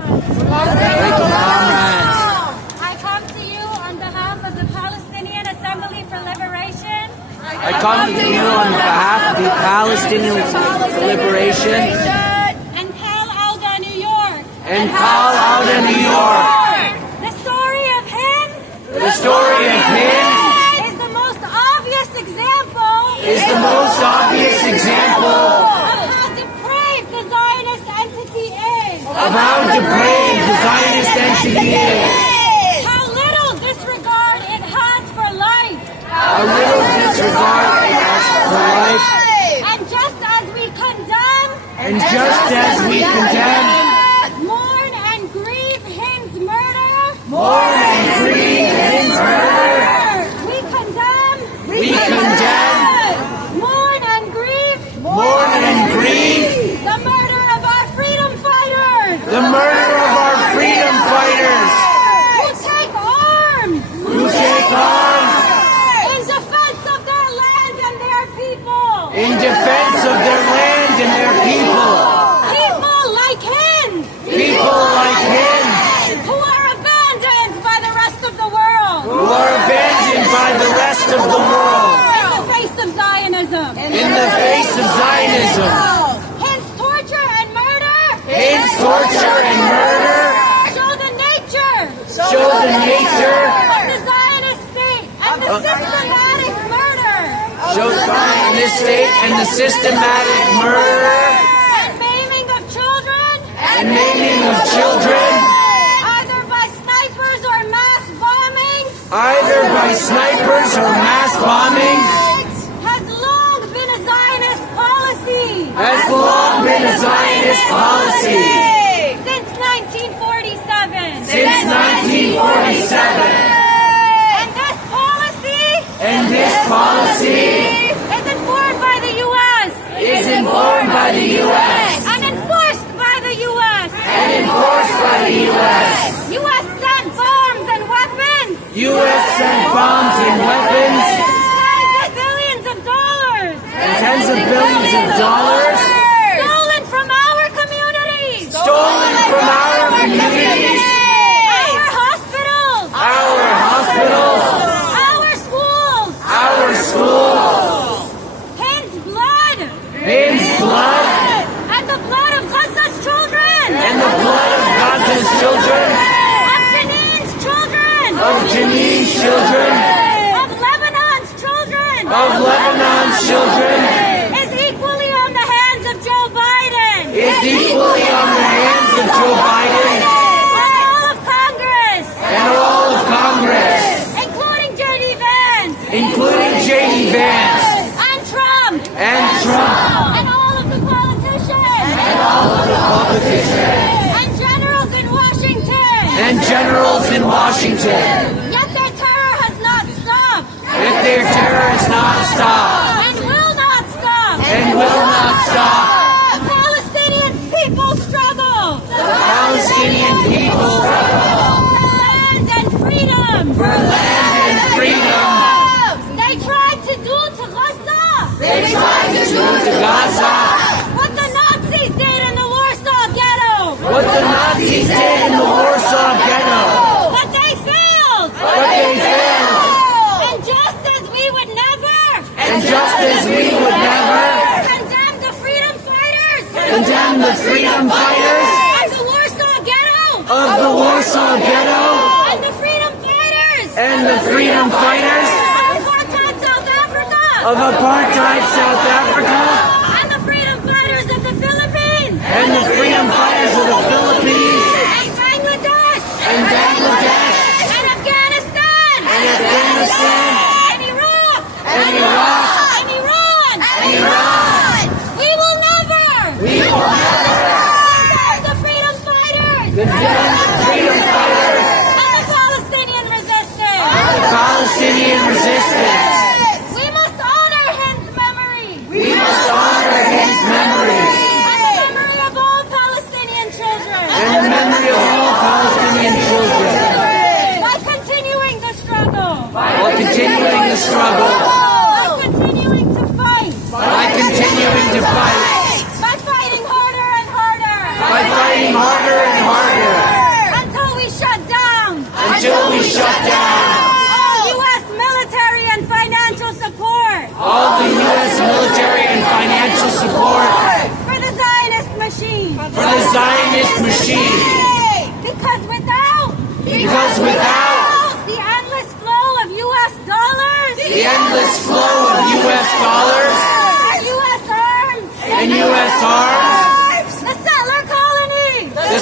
I come to you on behalf of the Palestinian Assembly for Liberation. I come to you on behalf of the Palestinians for Liberation. And Pal Alda, New York. And Pal Alda, New York. The story of Hind. The story of Hind is the most obvious example. Is the most obvious example of how depraved the Zionist entity is. Of how depraved the Zionist entity is. How little disregard it has for life. How little disregard it has for life. And just as we condemn. And just as we condemn. Mourn and grieve Hind's murder. Mourn and grieve Hind's murder. We condemn. We condemn. Mourn and grieve. Mourn and grieve. The murder of our freedom fighters. The murder of our freedom fighters. Who take arms. Who take arms. In defense of their land and their people. In defense of their land and their people. People like Hind. People like Hind. Who are abandoned by the rest of the world. Who are abandoned by the rest of the world. In the face of Zionism. In the face of Zionism. Hind's torture and murder. Hind's torture and murder. Show the nature. Show the nature. Of the Zionist state and the systematic murder. Show the Zionist state and the systematic murder. And maiming of children. And maiming of children. Either by snipers or mass bombings. Either by snipers or mass bombings. Has long been a Zionist policy. Has long been a Zionist policy. Since 1947. Since 1947. And this policy. And this policy is informed by the U.S. Is informed by the U.S. And enforced by the U.S. And enforced by the U.S. U.S. sent bombs and weapons. U.S. sent bombs and weapons. Tens of billions of dollars. And tens of billions of dollars. Stolen from our communities. Stolen from our communities. Our hospitals. Our hospitals. Our schools. Our schools. Hind's blood. Hind's blood. And the blood of Gaza's children. And the blood of Gaza's children. Of Jenin's children. Of Jenin's children. Of Lebanon's children. Of Lebanon's children. Is equally on the hands of Joe Biden. Is equally on the hands of Joe Biden. And all of Congress. And all of Congress. Including J.D. Vance. Including J.D. Vance. And Trump. And Trump. And all of the politicians. And all of the politicians. And generals in Washington. And generals in Washington. Yet their terror has not stopped. Yet their terror has not stopped. And will not stop. And will not stop. The Palestinian people struggle. The Palestinian people struggle. For land and freedom. For land and freedom. They tried to do to Gaza. They tried to do to Gaza. What the Nazis did in the Warsaw Ghetto. What the Nazis did in the Warsaw Ghetto. But they failed. But they failed. And just as we would never. And just as we would never. Condemn the freedom fighters. Condemn the freedom fighters. Of the Warsaw Ghetto. Of the Warsaw Ghetto. And the freedom fighters. And the freedom fighters. Of apartheid South Africa. Of apartheid South Africa. And the freedom fighters of the Philippines. And the freedom fighters of the Philippines. And Bangladesh. And Bangladesh. And Afghanistan. And Afghanistan. And Iraq. And Iraq. And Iran. And Iran. We will never. We will never. Condemn the freedom fighters. Condemn the freedom fighters. And the Palestinian resistance. And the Palestinian resistance. We must honor Hind's memory. We must honor Hind's memory. And the memory of all Palestinian children. And the memory of all Palestinian children. By continuing the struggle. While continuing the struggle. By continuing to fight. By continuing to fight. By fighting harder and harder. By fighting harder and harder. shut down all U.S. military and financial support all the U.S. military and financial support for the Zionist machine. for the Zionist machine. Because without The endless flow of U.S. dollars the endless flow of U.S. dollars and U.S. arms and U.S. arms, the settler colony the